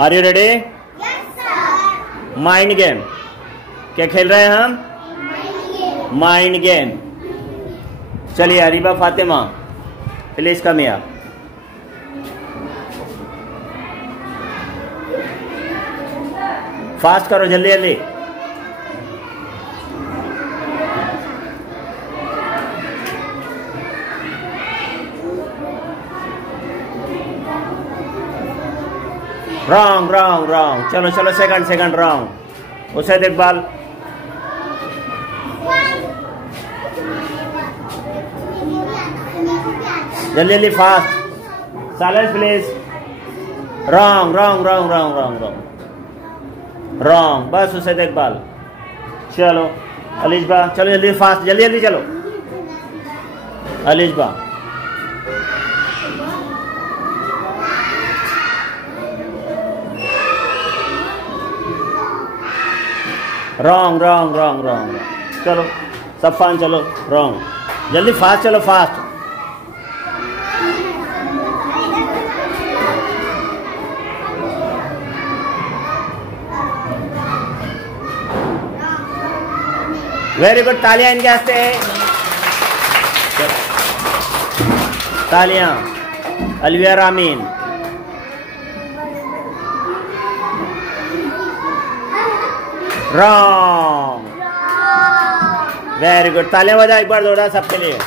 Are you ready? Mind game. क्या खेल रहे हैं हम? Mind game. चलिए Areeba Fatima please come here. Fast करो जल्दी जल्दी। Wrong wrong wrong. चलो चलो सेकंड सेकंड रॉन्ग। उसे देख बाल। जल्दी जल्दी fast. Silence please. Wrong wrong wrong wrong wrong wrong wrong. बस उसे देख बाल। चलो अलिशबा चलो जल्दी फास्ट जल्दी जल्दी चलो। Alishba wrong wrong wrong wrong. चलो सफान चलो रॉन्ग। जल्दी फास्ट चलो फास्ट। Very good. तालियां इनके हंसते हैं। तालियां। Alvia Ramin. Wrong. Very good. तालियां बजाओ एक बार जोरदार सबके लिए।